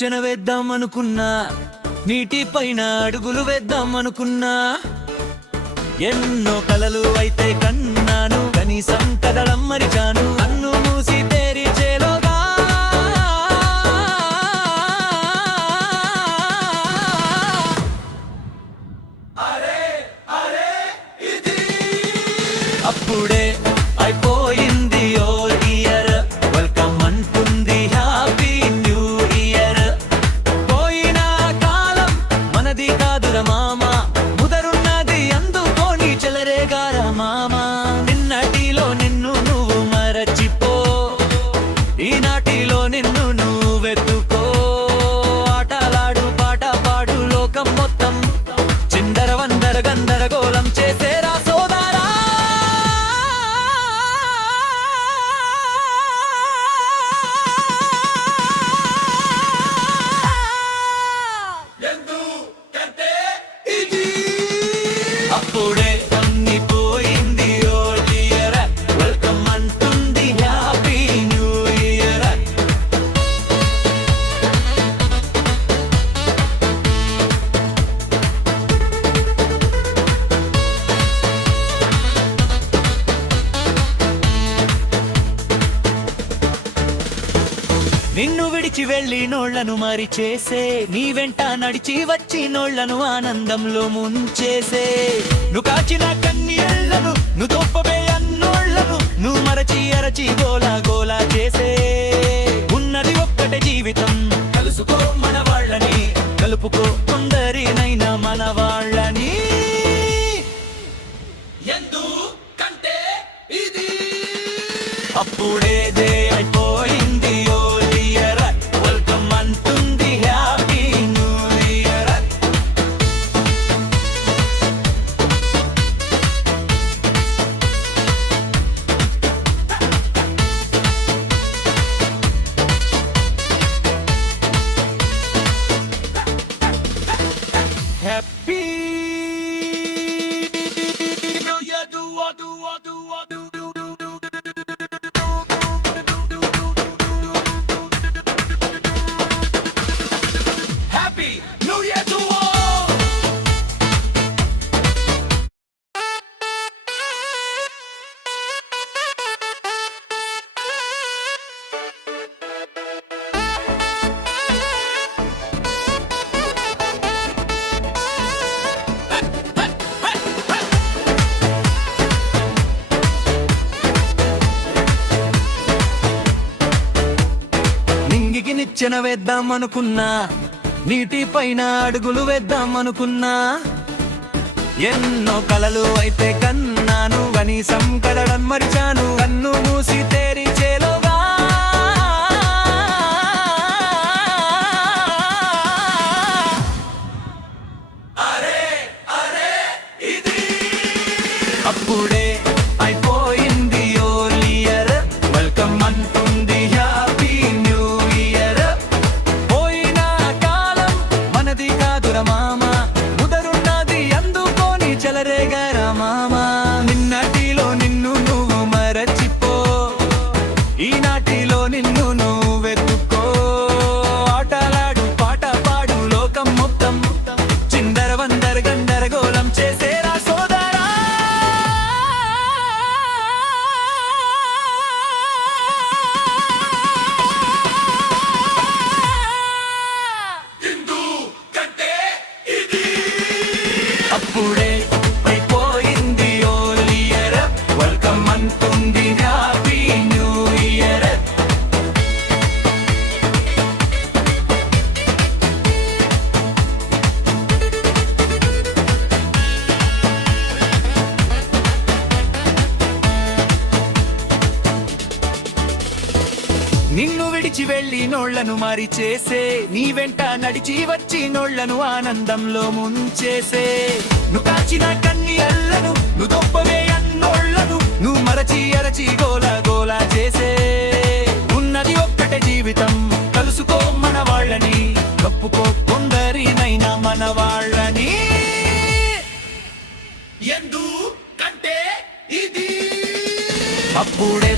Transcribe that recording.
నిచ్చెన వేద్దాం అనుకున్నా, నీటి పైన అడుగులు వేద్దాం అనుకున్నా, ఎన్నో కలలు అయితే కన్నాను, కనీసం కదలం మరిచాను, కన్ను మూసి తెరిచేలోగా అప్పుడే అయిపోయింది ఓల్ ఇయర్, వెల్కమ్ అంటుంది హ్యాపీ న్యూ ఇయర్. పోయిన కాలం మనది కాదురా మామ, ముదరున్నది అందుకోని చెలరేగారా మామ. నిన్నటిలో నిన్ను నువ్వు మరచిపో, ఈనాటిలో నిన్ను నువ్వు వెతుకో. ఆటలాడు పాట పాడు లోకం మొత్తం చిందర వందర గందరగోళం చేసేరా సోదరా. అప్పుడే అన్ని పోయింది ఓల్ ఇయర్, వెల్కమ్ అంటుంది హ్యాపీ న్యూ ఇయర్. నిన్ను విడిచి వెళ్ళి నోళ్లను మరి చేసే, నీ వెంట నడిచి వచ్చి నోళ్లను ఆనందంలో ముంచేసే. నువ్వు కాచిన కన్నీళ్లను, నువ్వు తోపవే అన్నోళ్లను, నువ్వు మరచి అరచి గోలా గోలా చేసే. ఉన్నది ఒక్కటే జీవితం, కలుసుకో మన వాళ్ళని, కలుపుకో కొందరినైనా మన వాళ్ళని. ఎందుకంటే ఇది అప్పుడే దే అయిపోయింది ఓల్ ఇయర్, వెల్కమ్ అంటుంది happy new year. Happy new year to Happy New Year to all! నింగికి నిచ్చెన వేద్దాం అనుకున్నా, నీటి పైన అడుగులు వేద్దాం అనుకున్నా, ఎన్నో కలలు అయితే కన్నాను, కనీసం కదలం మరిచాను, కన్ను మూసి తెరిచేలోగా. అప్పుడే అయిపోయింది ఓల్ ఇయర్, వెల్కమ్ అంటుంది హ్యాపీ న్యూ ఇయర్. పోయిన కాలం మనది కాదురా మామ, ముదరున్నది అందుకోని చెలరేగారా మామ. నిన్నటిలో నిన్ను నువ్వు మరచిపో, ఈనాటిలో నిన్ను నువ్వు వెతుక్కో. ఆటలాడు పాట పాడు లోకం మొత్తం చిందర వందర గందరగోళం చేసేరా సోదరా. అప్పుడే అయిపోయింది ఓల్ ఇయర్, వెల్కమ్ అంటుంది హ్యాపీ న్యూ ఇయర్. నిన్ను విడిచి వెళ్ళి నోళ్లను మరి చేసే, నీ వెంట నడిచి వచ్చి నోళ్లను ఆనందంలో ముంచేసే. నువ్వు కాచిన కన్నీళ్లను, నువ్వు తొప్పవే అన్నోళ్లను, నువ్వు మరచి అరచి గోలా గోలా చేసే. ఉన్నది ఒక్కటే జీవితం, కలుసుకో మన వాళ్ళని, కప్పుకో కొందరినైనా మన వాళ్ళని. ఎందుకంటే ఇది అప్పుడే